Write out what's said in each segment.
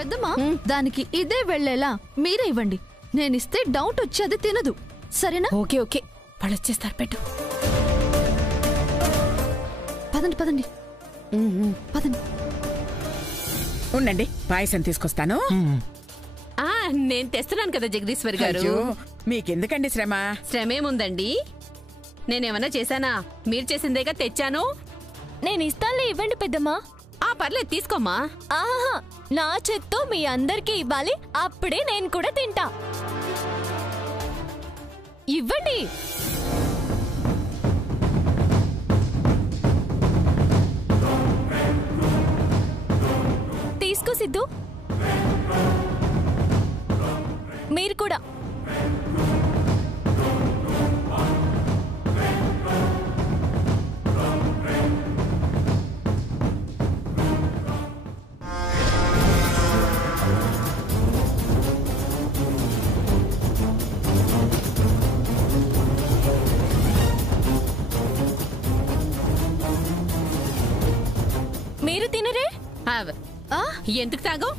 పెద్దమ్మా దానికి ఇదే వెళ్లేలా మీరే ఇవ్వండి. నేనిస్తే డౌట్ వచ్చి అది తినదు. సరేనా? ఓకే ఓకే, వాళ్ళు వచ్చేస్తారు. పెట్టు. పదండి పదండి పదండి. ఉండండి, పాయసం తీసుకొస్తాను. నేను తెస్తున్నాను కదా జగదీశ్వరి గారు. మీకెందుకండి శ్రమ? శ్రమేముందండి, నేనేమన్నా చేశానా? మీరు చేసిందేగా తెచ్చాను. నేను ఇస్తానులే, ఇవ్వండి పెద్దమ్మా. పర్లేదు, తీసుకోమ్మా. ఆహా, నా చేత్తో మీ అందరికీ ఇవ్వాలి, అప్పుడే నేను కూడా తింటా. ఇవ్వండి. తీసుకో సిద్ధు, మీరు కూడా. మీరు తినరే? ఎందుకు తాగవు?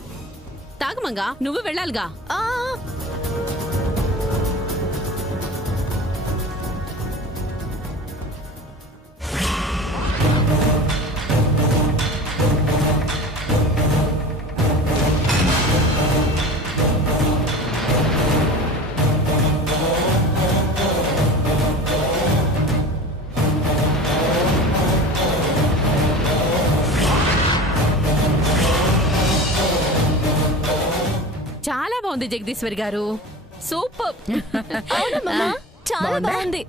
తాగమంగా, నువ్వు వెళ్ళాలిగా. చాలా బాగుంది జగదీశ్వరి గారు, సూపర్. చాలా బాగుంది.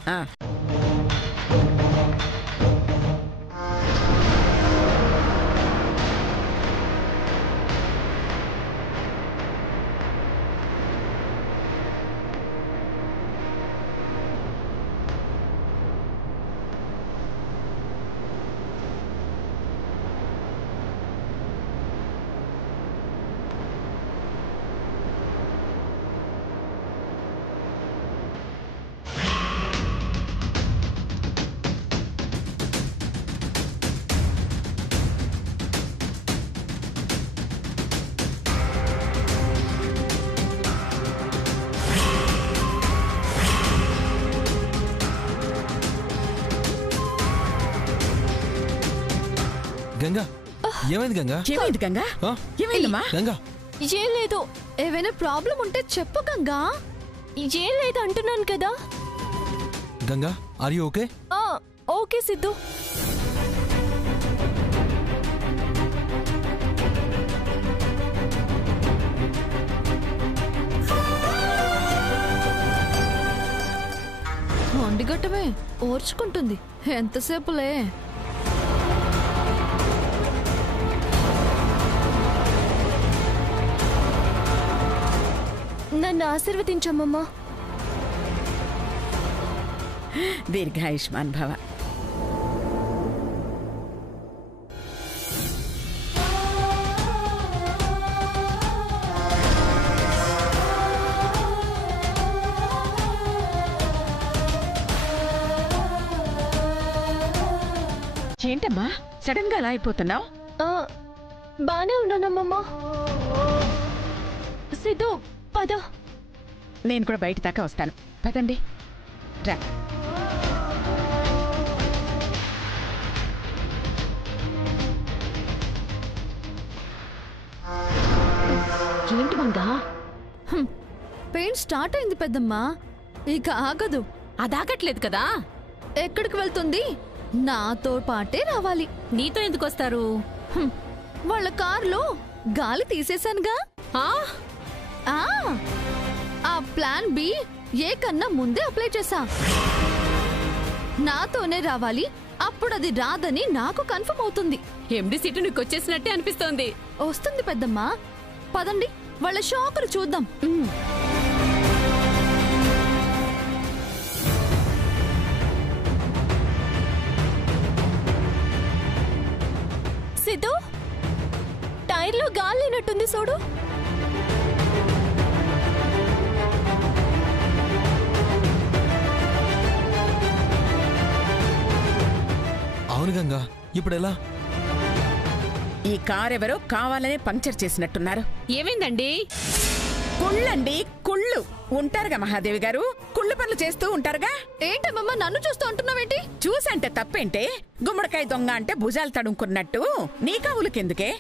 గంగా, ఏమైంది గంగా? ఏమైంది గంగా? ఏమైందమ్మా? గంగా, ఏం లేదు. ఏమైనా ప్రాబ్లం ఉంటే చెప్పు గంగా. ఏం లేదు అంటున్నాను కదా. Ganga, are you okay? Okay Siddhu. మొండిగట్టమే ఓర్చుకుంటుంది. ఎంతసేపులే. నన్ను ఆశీర్వదించమ్మమ్మా. దీర్ఘాయుష్మాన్ భవ. ఏంటమ్మా సడన్ గా అలా అయిపోతున్నావు? బానే ఉన్నానమ్మమ్మా. సిద్ధు పద. నేను కూడా బయట దాకా వస్తాను, పదండి రా. ఏంటి మంగా? పెయిన్ స్టార్ట్ అయింది పెద్దమ్మా, ఇక ఆగదు. అదాగట్లేదు కదా. ఎక్కడికి వెళ్తుంది? నాతో పాటే రావాలి. నీతో ఎందుకు వస్తారు? వాళ్ళ కారులో గాలి తీసేశానుగా. ఆ ప్లాన్ బి ఏ కన్నా ముందే అప్లై చేశా. నాతోనే రావాలి, అప్పుడు అది రాదని నాకు కన్ఫర్మ్ అవుతుంది. ఎండి సీటు నీకు వచ్చేసినట్టే అనిపిస్తోంది. వస్తుంది పెద్దమ్మా, పదండి వాళ్ళ షాకులు చూద్దాం. సిద్ధు, టైర్లో గాలి లేనట్టుంది చూడు. అవును గంగా, ఇప్పుడు ఎలా? ఈ కారెవరో కావాలనే పంక్చర్ చేసినట్టున్నారు. ఏమైందండి? కుళ్ళండి, కుళ్ళు. ఉంటారుగా మహాదేవి గారు, కుళ్ళు పనులు చేస్తూ ఉంటారుగా. ఏంటమ్మమ్మ నన్ను చూస్తూ అంటున్నావేంటి? చూసంటే తప్పేంటే? గుమ్మడికాయ దొంగ అంటే భుజాలు తడుముకున్నట్టు నీ కవులకెందుకే?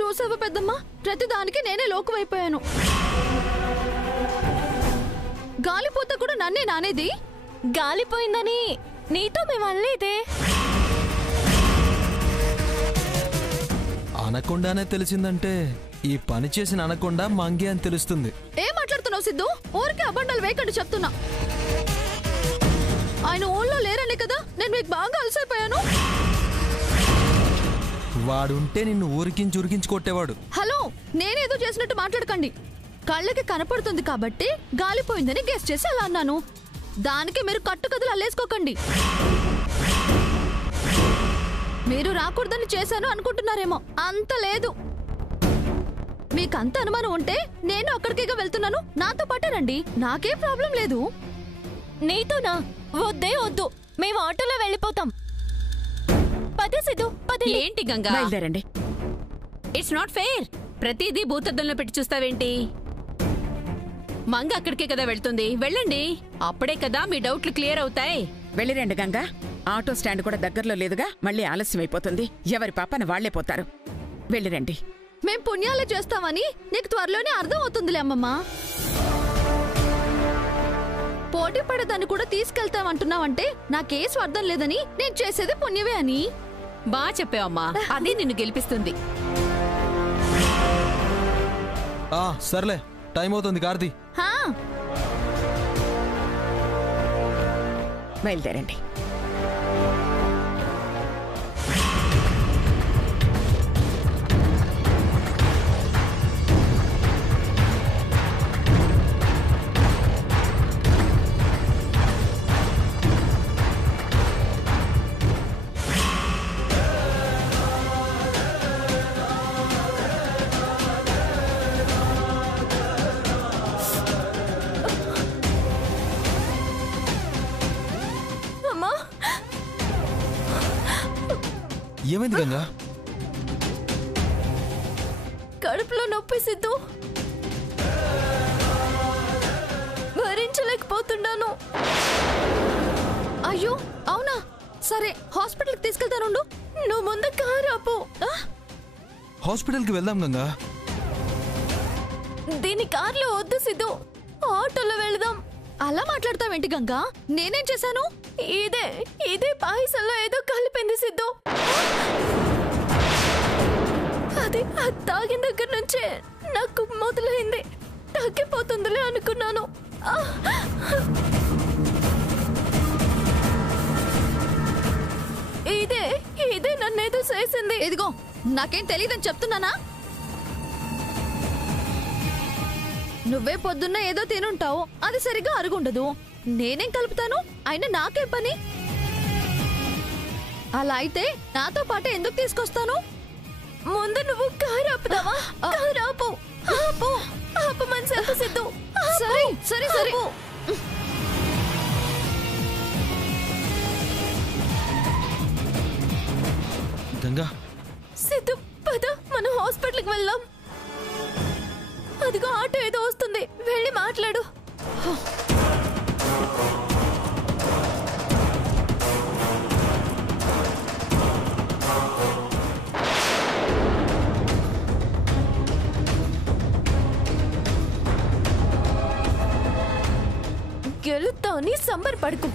చూసావా పెద్దమ్మ, ప్రతిదానికి నేనే లోకువైపోయాను. గాలిపోతా కూడా నన్నే నానేది. గాలిపోయిందని నీతో మేము అనలేదే. అనకుండానే తెలిసిందంటే ఈ పని చేసిన అనకుండా మంగి అని తెలుస్తుంది. ఏం మాట్లాడుతున్నావు సిద్ధు? ఊరికే అబండాలు వేయకండి చెప్తున్నా. ఆయన ఊళ్ళో లేరనే కదా నేను మీకు బాగా అలసైపోయాను. వాడుంటే నిన్ను ఊరికించి ఉరికించి కొట్టేవాడు. హలో, నేనేదో చేసినట్టు మాట్లాడకండి. కళ్ళకి కనపడుతుంది కాబట్టి గాలిపోయిందని గెస్ చేసి అలా అన్నాను. దానికి మీరు కట్టుకథలు అల్లేసుకోకండి. మీరు రాకూడదని చేశాను అనుకుంటున్నారేమో, అంత లేదు. మీకంత అనుమానం ఉంటే నేను అక్కడికేగా వెళ్తున్నాను, నాతో పాటే రండి, నాకేం ప్రాబ్లం లేదు. నీతోనా? వద్దే వద్దు, మేము ఆటోలో వెళ్ళిపోతాం. పదే సిద్ధు, పదే. ఏంటి గంగా? బయలుదేరండి. It's not fair. ప్రతిదీ భూతద్దంలో పెట్టి చూస్తావేంటి? మంగ అక్కడికే కదా వెళ్తుంది, వెళ్ళండి. అప్పుడే కదా మీ డౌట్లు క్లియర్ అవుతాయి. వెళ్ళిరండి గంగా. ఆటో స్టాండ్ కూడా దగ్గరలో లేదుగా, మళ్ళీ ఆలస్యం అయిపోతుంది. ఎవరి పాపన వాళ్లే పోతారు. వెళ్ళిరండి. మేం పుణ్యాలే చేస్తామని నీకు త్వరలోనే అర్థం అవుతుందిలే అమ్మమ్మ. పోటీ పడేదాన్ని కూడా తీసుకెళ్తామంటున్నావంటే నాకే స్వార్థం లేదని, నేను చేసేది పుణ్యమే అని. బా చెప్పావమ్మా, అది నిన్ను గెలిపిస్తుంది. సర్లే, టైం అవుతుంది కార్తీ. హా, బయలుదేరండి. అమ్మా, ఏమైంది గంగా? కడుపులో నొప్పి సిద్ధు, భరించలేకపోతున్నాను. అయ్యో అవునా? సరే హాస్పిటల్కి తీసుకెళ్తానుండు. నువ్వు ముందు కారు ఆపు. హాస్పిటల్కి వెళ్దాం గంగా. దీని కార్లో వద్దు సిద్ధు, ఆటోలో వెళదాం. అలా మాట్లాడతావేంటి గంగా? నేనేం చేశాను? ఇదే పాయసంలో ఏదో కలిపింది సిద్ధు. అది తాగిన దగ్గర నుంచే నాకు మొదలైంది. తగ్గిపోతుందిలే అనుకున్నాను. ఇదే నన్నేదో చేసింది. ఇదిగో, నాకేం తెలియదని చెప్తున్నానా? నువ్వే పొద్దున్న ఏదో తినుంటావు, అది సరిగ్గా అరుగుండదు. నేనేం కలుపుతాను? అయినా నాకేం పని? అలా అయితే నాతో పాటు ఎందుకు తీసుకొస్తాను? ముందు నువ్వు కారు ఆపుదావా? కారు ఆపు, ఆపు, ఆపమని చెప్పు సిద్ధు. సరే సరే సరే. గంగా, సిద్ధు పద, మనం హాస్పిటల్కి వెళ్దాం. అదిగో ఆటో ఏదో వస్తుంది, వెళ్ళి మాట్లాడు. గెలుతా అని సంబరపడుకు,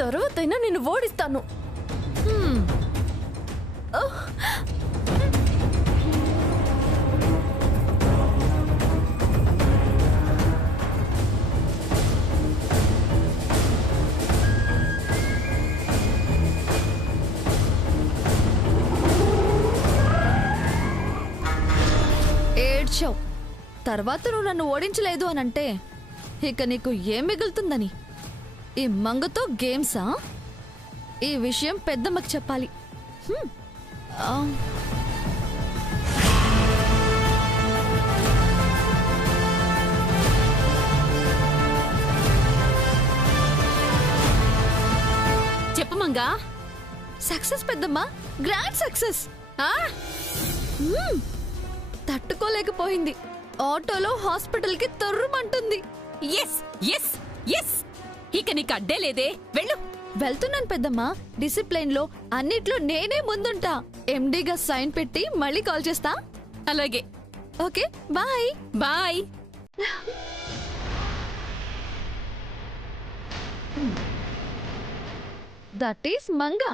తర్వాతైనా నిన్ను ఓడిస్తాను. ఏడ్చావు. తర్వాత నువ్వు నన్ను ఓడించలేదు అనంటే ఇక నీకు ఏం మిగులుతుందని? ఈ మంగతో గేమ్సా? ఈ విషయం పెద్దమ్మకి చెప్పాలి. చెప్పు మంగా. సక్సెస్ పెద్దమ్మ, గ్రాండ్ సక్సెస్. తట్టుకోలేకపోయింది. ఆటోలో హాస్పిటల్కి తొర్రుమంటుంది. ఎస్ ఎస్ ఎస్ ఇక నీకు అడ్డే లేదే, వెళ్ళు. వెళ్తున్నాను పెద్దమ్మా. డిసిప్లైన్ లో అన్నిట్లో నేనే ముందుంటా. ఎండీగా సైన్ పెట్టి మళ్ళీ కాల్ చేస్తా. అలాగే. Okay, bye bye. That is Manga.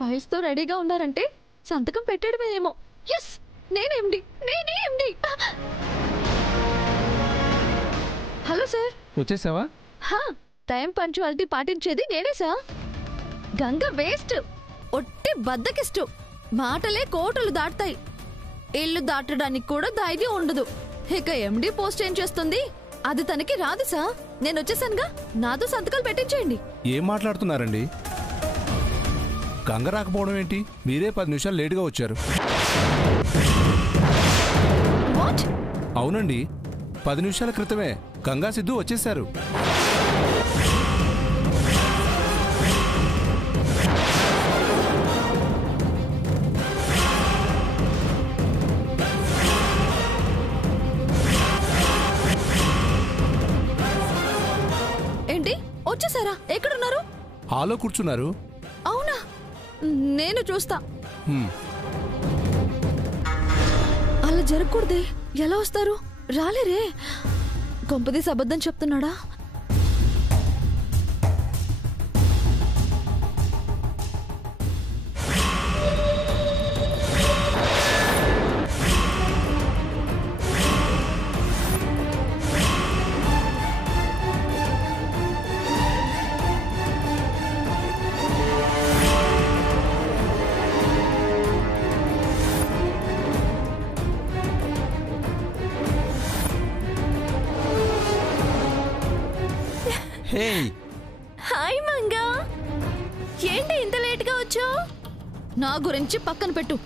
Files తో రెడీగా ఉన్నారంటే సంతకం పెట్టడమే ఏమో. ఎస్, నేనే ఎండి. Hello sir. వచ్చేసావా? టైం పంచువాలిటీ పాటించేది నేనే సార్. గంగ వేస్ట్, ఒట్టి బద్దకిస్టు. మాటలే కోటలు దాటుతాయి, ఇల్లు దాటడానికి కూడా ధైర్యం ఉండదు. ఇక ఎండి పోస్ట్ ఏం చేస్తుంది? అది తనకి రాదు సార్. నేను వచ్చేసానుగా, నాతో సంతకాలు పెట్టించేయండి. ఏం మాట్లాడుతున్నారండి? గంగ రాకపోవడం ఏంటి? మీరే 10 నిమిషాలు లేటుగా వచ్చారు. వాట్? అవునండి, 10 నిమిషాల క్రితమే గంగా సిద్ధు వచ్చేశారు. ఏంటి, వచ్చేసారా? ఎక్కడున్నారు? హాల్లో కూర్చున్నారు. అవునా, నేను చూస్తా. అలా జరగకూడదే. ఎలా వస్తారు? రాలేరే. కొంపదీసి అబద్ధం చెప్తున్నాడా? హాయ్ మంగా, ఏంటి ఇంత లేట్గా వచ్చావు? నా గురించి పక్కన పెట్టు.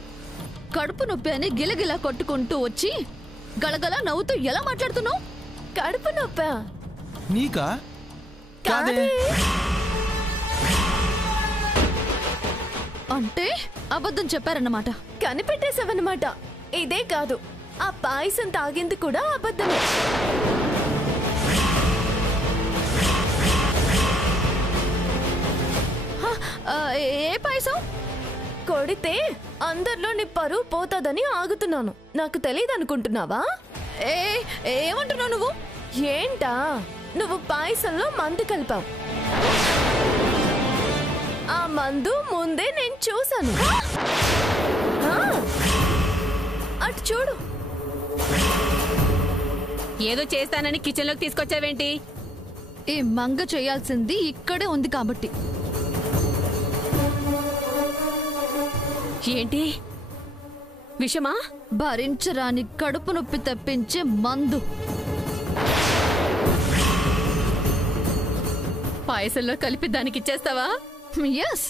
కడుపు నొప్పి అని గిలగిలా కొట్టుకుంటూ వచ్చి గలగల నవ్వుతూ ఎలా మాట్లాడుతున్నావు? కడుపు నొప్పా? నీకా? కాదే. అంటే అబద్ధం చెప్పారన్నమాట. కనిపెట్టేసావన్నమాట. ఇదే కాదు, ఆ పాయసం తాగింది కూడా అబద్ధమే. ఏ పాయసం? కొడితే అందరిలో నీ పరువు పోతాదని ఆగుతున్నాను. నాకు తెలియదు అనుకుంటున్నావా? ఏమంటున్నావు నువ్వు? ఏంటా, నువ్వు పాయసంలో మందు కలిపావు. ఆ మందు ముందే నేను చూశాను. అటు చూడు. ఏదో చేస్తానని కిచెన్ లోకి తీసుకొచ్చావేంటి? ఈ మంగ చేయాల్సింది ఇక్కడే ఉంది కాబట్టి. ఏంటి విషమా? భరించరాని కడుపు నొప్పి తెప్పించే మందు. పాయసంలో కలిపి దానికి ఇచ్చేస్తావా? ఎస్.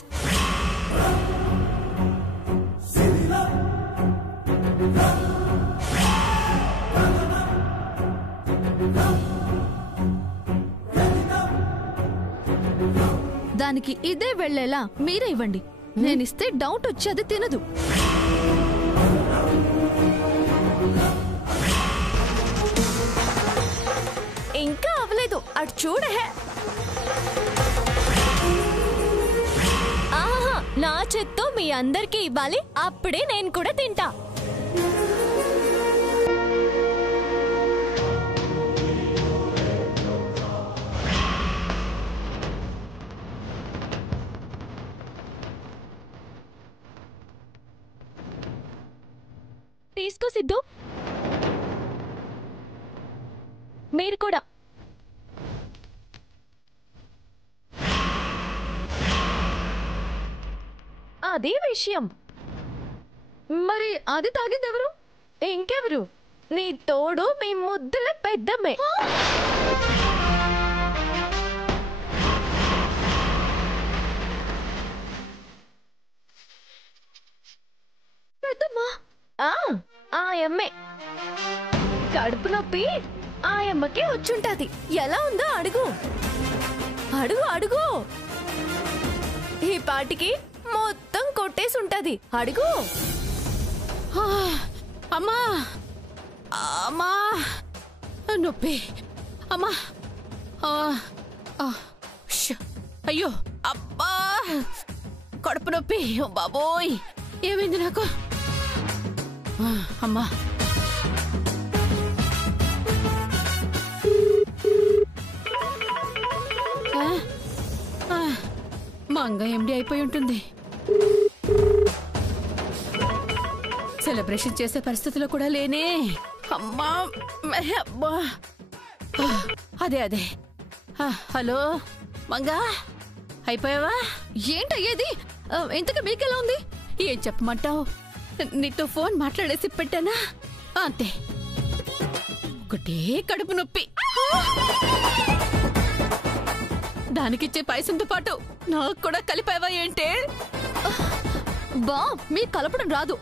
దానికి ఇదే వెళ్ళేలా మీరే ఇవ్వండి. నేనిస్తే డౌట్ వచ్చి అది తినదు. ఇంకా అవ్వలేదు, అటు చూడే. ఆహా, నా చేత్తో మీ అందరికీ ఇవ్వాలి, అప్పుడే నేను కూడా తింటా. తీసుకో సిద్ధు, మీరు కూడా. అదే విషయం. మరి అది తాగింది ఎవరు? ఇంకెవరు? నీ తోడు, మీ ముద్దుల పెద్దమ్మే. ఆయమ్మే. కడుపు నొప్పి ఆయమ్మకి వచ్చుంటది. ఎలా ఉందో అడుగు అడుగు అడుగు. ఈ పాటికి మొత్తం కొట్టేసి ఉంటది. అడుగు. అమ్మా అమ్మా నొప్పి అమ్మా. అయ్యో అబ్బా కడుపు నొప్పి. బాబోయ్ ఏమైంది నాకు? అమ్మా మంగ ఎండి అయిపోయి ఉంటుంది. సెలబ్రేషన్ చేసే పరిస్థితిలో కూడా లేనే. అమ్మా అబ్బా. అదే అదే. హలో మంగా, అయిపోయావా? ఏంటయ్యేది? ఇంతకు మీకెలా ఉంది? ఏం చెప్పమంటావు? నీతో ఫోన్ మాట్లాడేసి పెట్టానా అంతే. ఒకటే కడుపు నొప్పి. దానికిచ్చే పైసంతో పాటు నాకు కూడా కలిపావా ఏంటే? బా మీ కలపడం రాదు.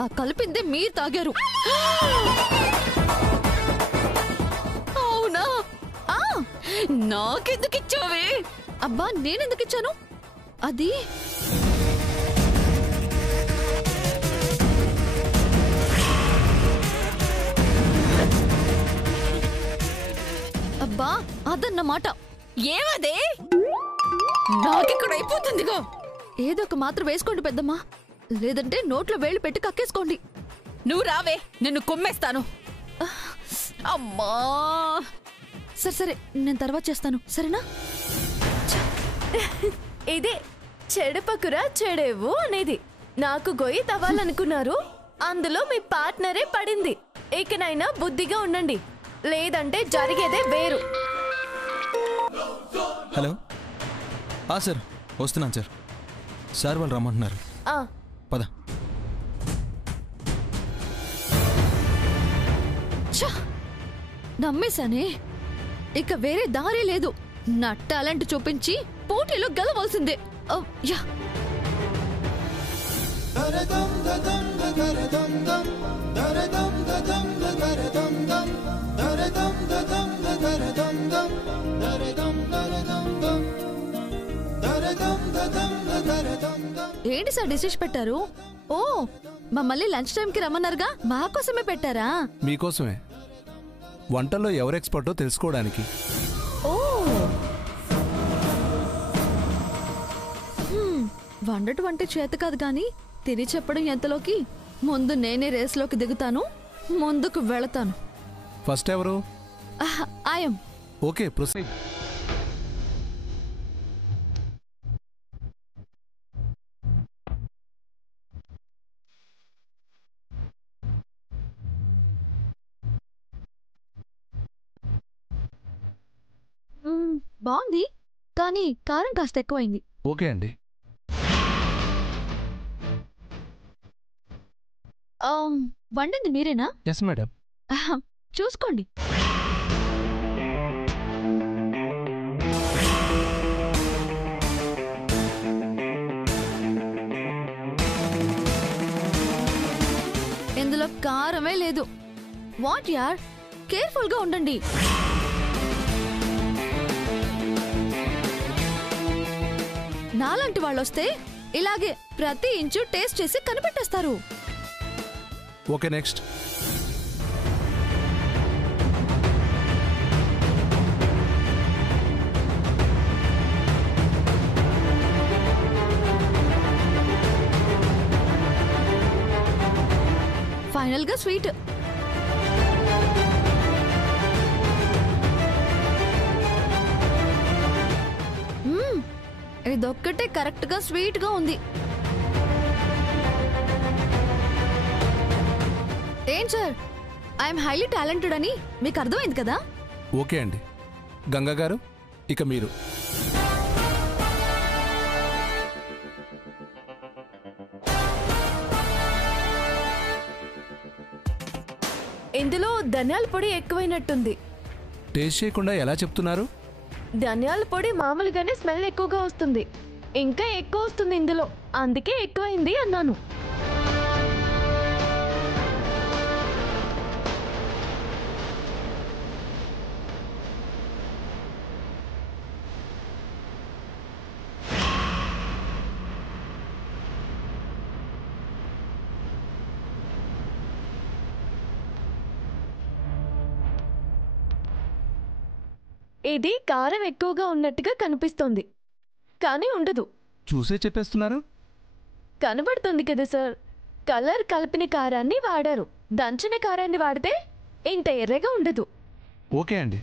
ఆ కలిపిందే మీరు తాగారు. అవునా? నాకెందుకు ఇచ్చావే? అబ్బా నేనెందుకు ఇచ్చాను? అది అబ్బా అదన్నమాట. ఏమదే? నాకిక్కడ అయిపోతుందిగో. ఏదో ఒక మాత్రం వేసుకోండి పెద్దమ్మా, లేదంటే నోట్లో వేళ్ళు పెట్టి కక్కేసుకోండి. నువ్వు రావే, నిన్ను కుమ్మేస్తాను. అమ్మా సరే సరే, నేను తర్వాత చేస్తాను, సరేనా? ఇదే చెడపకురా చెడేవు అనేది. నాకు గొయ్యి తవ్వాలనుకున్నారు, అందులో మీ పార్ట్నరే పడింది. ఇకనైనా బుద్ధిగా ఉండండి, లేదంటే జరిగేదే వేరు. హలో సార్, వస్తున్నాను సార్. సార్ వాళ్ళు రమ్మంటున్నారు. పద. నమ్మేశానే, ఇక వేరే దారి లేదు. నా టాలెంట్ చూపించి పోటీలో గెలవాల్సిందే. యా ఏంటి సార్ డిషెస్ పెట్టారు? ఓ మమ్మల్ని లంచ్ టైంకి రమ్మన్నారుగా, మా కోసమే పెట్టారా? మీకోసమే. వంటల్లో ఎవరు ఎక్స్పర్టో తెలుసుకోవడానికి. ఓ వండటం అంటే చేత కాదు కానీ తిని చెప్పడం ఎంతలోకి. ముందు నేనే రేస్లోకి దిగుతాను, ముందుకు వెళతాను. ఫస్ట్ ఎవరు? ఆయం. Okay, proceed. బాగుంది కానీ కారం కాస్త ఎక్కువైంది. ఓకే అండి. వండింది మీరేనా? Yes madam. చూసుకోండి. ఇందులో కారమే లేదు. వాట్ యార్, కేర్ఫుల్ గా ఉండండి. నాలాంటి వాళ్ళొస్తే ఇలాగే ప్రతి ఇంచు టేస్ట్ చేసి కనిపెట్టేస్తారు. Okay, next. ఫైనల్ గా స్వీట్. ఇదొక్కటే కరెక్ట్ గా స్వీట్ గా ఉంది. ఏం సార్, ఐఎమ్ హైలీ టాలెంటెడ్ అని మీకు అర్థమైంది కదా? ఓకే అండి. గంగా గారు, ఇక మీరు. ఇందులో ధనియాల పొడి ఎక్కువైనట్టుంది. టేస్ట్ చేయకుండా ఎలా చెప్తున్నారు? ధనియాల పొడి మామూలుగానే స్మెల్ ఎక్కువగా వస్తుంది, ఇంకా ఎక్కువ వస్తుంది ఇందులో, అందుకే ఎక్కువైంది అన్నాను. ఇది కారం ఎక్కువగా ఉన్నట్టుగా కనిపిస్తోంది కానీ ఉండదు. చూసే చెప్పేస్తున్నారు. కనబడుతుంది కదా సార్, కలర్ కలిపిన కారాన్ని వాడారు. దంచిన కారాన్ని వాడితే ఇంత ఎర్రగా ఉండదు. ఓకే అండి.